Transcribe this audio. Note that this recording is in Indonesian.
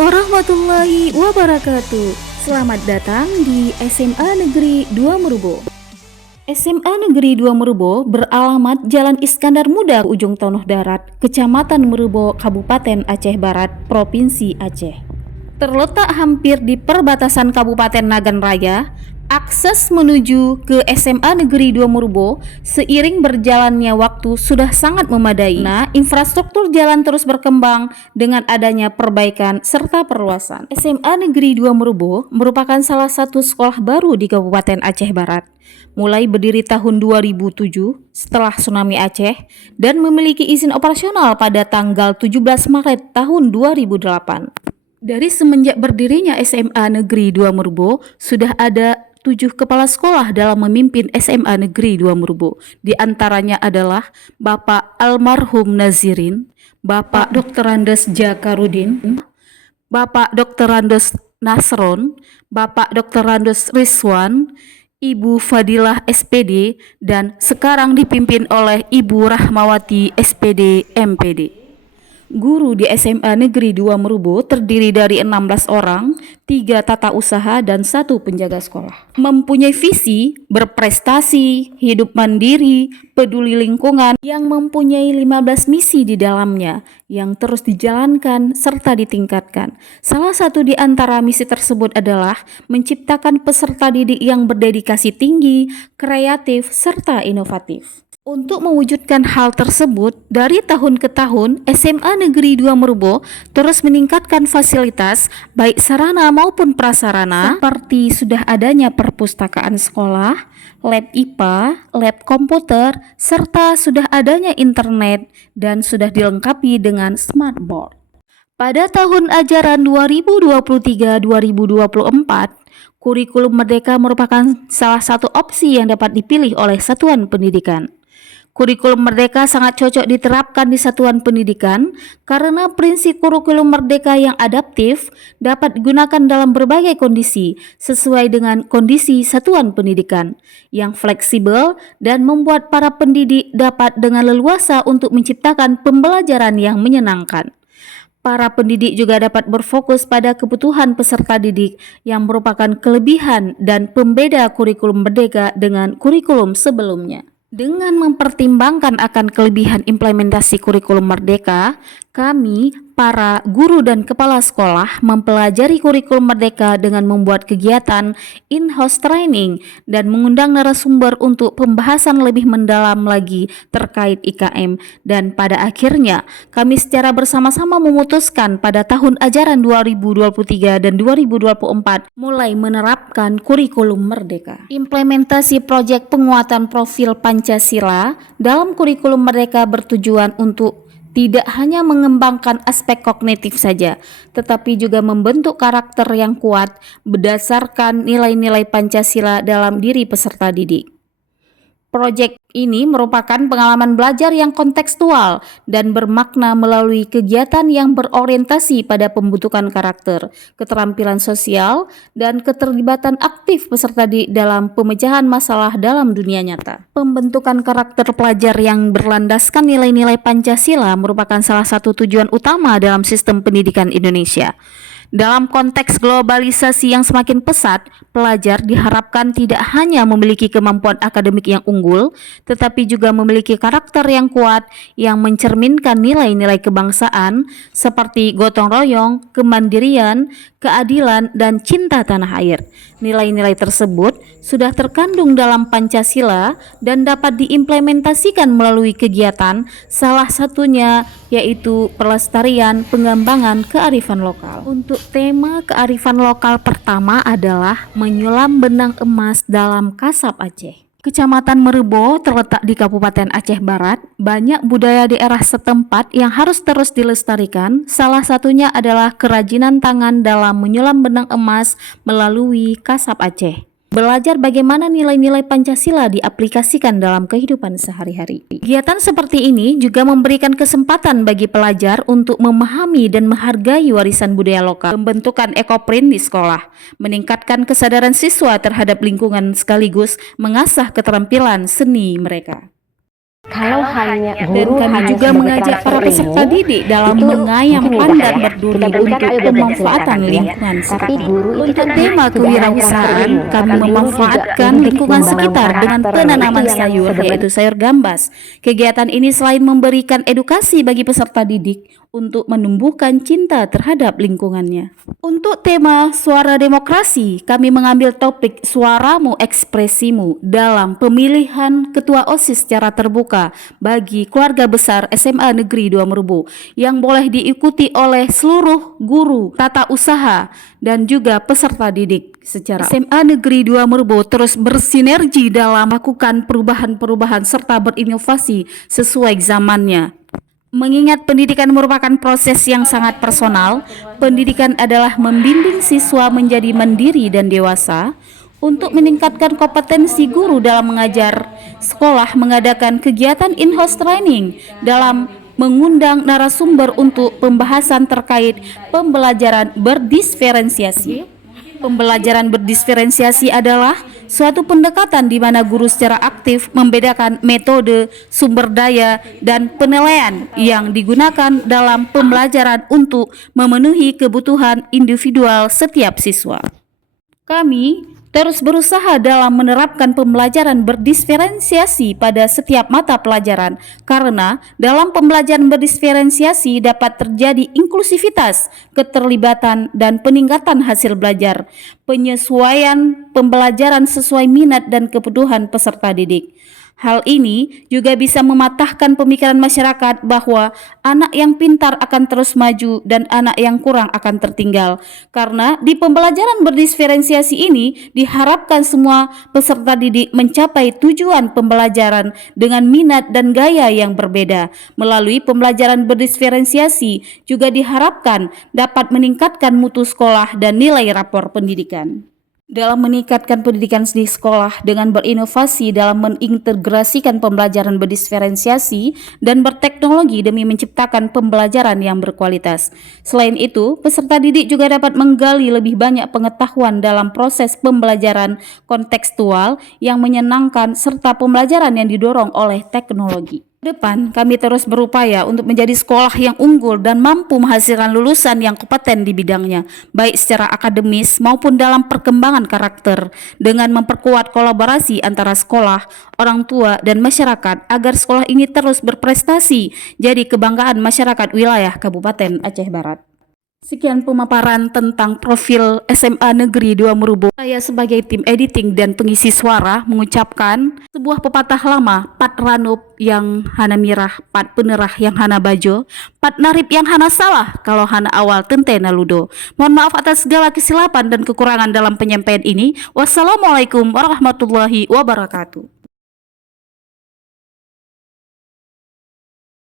warahmatullahi wabarakatuh. Selamat datang di SMA Negeri 2 Merubo. SMA Negeri 2 Merubo beralamat Jalan Iskandar Muda, Ujung Tonoh Darat, Kecamatan Merubo, Kabupaten Aceh Barat, Provinsi Aceh. Terletak hampir di perbatasan Kabupaten Nagan Raya. Akses menuju ke SMA Negeri 2 Merubo seiring berjalannya waktu sudah sangat memadai. Nah, infrastruktur jalan terus berkembang dengan adanya perbaikan serta perluasan. SMA Negeri 2 Merubo merupakan salah satu sekolah baru di Kabupaten Aceh Barat. Mulai berdiri tahun 2007 setelah tsunami Aceh dan memiliki izin operasional pada tanggal 17 Maret tahun 2008. Dari semenjak berdirinya SMA Negeri 2 Merubo, sudah ada 7 kepala sekolah dalam memimpin SMA Negeri 2 Merubo. Di antaranya adalah Bapak Almarhum Nazirin, Bapak Dr. Andes Jakarudin, Bapak Dr. Andes Nasron, Bapak Dr. Andes Rizwan, Ibu Fadilah SPD, dan sekarang dipimpin oleh Ibu Rahmawati SPD MPD. Guru di SMA Negeri 2 Merubo terdiri dari 16 orang, 3 tata usaha dan 1 penjaga sekolah. Mempunyai visi, berprestasi, hidup mandiri, peduli lingkungan yang mempunyai 15 misi di dalamnya yang terus dijalankan serta ditingkatkan. Salah satu di antara misi tersebut adalah menciptakan peserta didik yang berdedikasi tinggi, kreatif, serta inovatif. Untuk mewujudkan hal tersebut, dari tahun ke tahun, SMA Negeri 2 Merubo terus meningkatkan fasilitas baik sarana maupun prasarana seperti sudah adanya perpustakaan sekolah, lab IPA, lab komputer, serta sudah adanya internet dan sudah dilengkapi dengan smartboard. Pada tahun ajaran 2023-2024, kurikulum Merdeka merupakan salah satu opsi yang dapat dipilih oleh satuan pendidikan. Kurikulum Merdeka sangat cocok diterapkan di satuan pendidikan karena prinsip kurikulum Merdeka yang adaptif dapat digunakan dalam berbagai kondisi sesuai dengan kondisi satuan pendidikan, yang fleksibel dan membuat para pendidik dapat dengan leluasa untuk menciptakan pembelajaran yang menyenangkan. Para pendidik juga dapat berfokus pada kebutuhan peserta didik yang merupakan kelebihan dan pembeda kurikulum Merdeka dengan kurikulum sebelumnya. Dengan mempertimbangkan akan kelebihan implementasi kurikulum Merdeka, kami, para guru dan kepala sekolah mempelajari kurikulum Merdeka dengan membuat kegiatan in-house training dan mengundang narasumber untuk pembahasan lebih mendalam lagi terkait IKM. Dan pada akhirnya, kami secara bersama-sama memutuskan pada tahun ajaran 2023 dan 2024 mulai menerapkan kurikulum Merdeka. Implementasi proyek penguatan profil Pancasila dalam kurikulum Merdeka bertujuan untuk tidak hanya mengembangkan aspek kognitif saja, tetapi juga membentuk karakter yang kuat berdasarkan nilai-nilai Pancasila dalam diri peserta didik. Proyek ini merupakan pengalaman belajar yang kontekstual dan bermakna melalui kegiatan yang berorientasi pada pembentukan karakter, keterampilan sosial, dan keterlibatan aktif peserta di dalam pemecahan masalah dalam dunia nyata. Pembentukan karakter pelajar yang berlandaskan nilai-nilai Pancasila merupakan salah satu tujuan utama dalam sistem pendidikan Indonesia. Dalam konteks globalisasi yang semakin pesat, pelajar diharapkan tidak hanya memiliki kemampuan akademik yang unggul, tetapi juga memiliki karakter yang kuat yang mencerminkan nilai-nilai kebangsaan seperti gotong royong, kemandirian, keadilan, dan cinta tanah air. Nilai-nilai tersebut sudah terkandung dalam Pancasila dan dapat diimplementasikan melalui kegiatan, salah satunya yaitu pelestarian pengembangan kearifan lokal. Untuk tema kearifan lokal pertama adalah menyulam benang emas dalam Kasab Aceh. Kecamatan Merubo terletak di Kabupaten Aceh Barat. Banyak budaya daerah setempat yang harus terus dilestarikan. Salah satunya adalah kerajinan tangan dalam menyulam benang emas melalui Kasab Aceh. Belajar bagaimana nilai-nilai Pancasila diaplikasikan dalam kehidupan sehari-hari. Kegiatan seperti ini juga memberikan kesempatan bagi pelajar untuk memahami dan menghargai warisan budaya lokal, pembentukan ekoprint di sekolah, meningkatkan kesadaran siswa terhadap lingkungan sekaligus mengasah keterampilan seni mereka. Kalau hanya Dan guru kami hanya juga sebagai mengajak para transfer peserta ilmu, didik dalam itu mengayam mungkin mudah pandan ya. berduri Kita berikan, untuk ayo belajar, silakan pemanfaatan Adi ya. lingkungan Tapi sekitar. guru itu Untuk kan tema tidak hanya transfer kewirausahaan, ilmu, kami tapi guru juga memanfaatkan mendidik, lingkungan membangun sekitar dengan karakter. penanaman Itu yang sayur, sebenarnya yaitu sayur gambas. Kegiatan ini selain memberikan edukasi bagi peserta didik untuk menumbuhkan cinta terhadap lingkungannya. Untuk tema suara demokrasi, kami mengambil topik suaramu ekspresimu dalam pemilihan ketua OSIS secara terbuka bagi keluarga besar SMA Negeri 2 Merubo yang boleh diikuti oleh seluruh guru tata usaha dan juga peserta didik secara SMA Negeri 2 Merubo terus bersinergi dalam melakukan perubahan-perubahan serta berinovasi sesuai zamannya. Mengingat pendidikan merupakan proses yang sangat personal, pendidikan adalah membimbing siswa menjadi mandiri dan dewasa. Untuk meningkatkan kompetensi guru dalam mengajar, sekolah mengadakan kegiatan in-house training dalam mengundang narasumber untuk pembahasan terkait pembelajaran berdiferensiasi. Pembelajaran berdiferensiasi adalah suatu pendekatan di mana guru secara aktif membedakan metode, sumber daya, dan penilaian yang digunakan dalam pembelajaran untuk memenuhi kebutuhan individual setiap siswa. Kami terus berusaha dalam menerapkan pembelajaran berdiferensiasi pada setiap mata pelajaran karena dalam pembelajaran berdiferensiasi dapat terjadi inklusivitas, keterlibatan, dan peningkatan hasil belajar, penyesuaian pembelajaran sesuai minat dan kebutuhan peserta didik. Hal ini juga bisa mematahkan pemikiran masyarakat bahwa anak yang pintar akan terus maju dan anak yang kurang akan tertinggal. Karena di pembelajaran berdiferensiasi ini diharapkan semua peserta didik mencapai tujuan pembelajaran dengan minat dan gaya yang berbeda. Melalui pembelajaran berdiferensiasi juga diharapkan dapat meningkatkan mutu sekolah dan nilai rapor pendidikan. Dalam meningkatkan pendidikan di sekolah dengan berinovasi dalam mengintegrasikan pembelajaran berdiferensiasi dan berteknologi demi menciptakan pembelajaran yang berkualitas. Selain itu, peserta didik juga dapat menggali lebih banyak pengetahuan dalam proses pembelajaran kontekstual yang menyenangkan serta pembelajaran yang didorong oleh teknologi. Ke depan, kami terus berupaya untuk menjadi sekolah yang unggul dan mampu menghasilkan lulusan yang kompeten di bidangnya, baik secara akademis maupun dalam perkembangan karakter, dengan memperkuat kolaborasi antara sekolah, orang tua, dan masyarakat agar sekolah ini terus berprestasi jadi kebanggaan masyarakat wilayah Kabupaten Aceh Barat. Sekian pemaparan tentang profil SMA Negeri 2 Merubo. Saya sebagai tim editing dan pengisi suara mengucapkan sebuah pepatah lama, pat ranup yang hana mirah, pat penerah yang hana bajo, pat narip yang hana salah, kalau hana awal tentena ludo. Mohon maaf atas segala kesilapan dan kekurangan dalam penyampaian ini. Wassalamualaikum warahmatullahi wabarakatuh.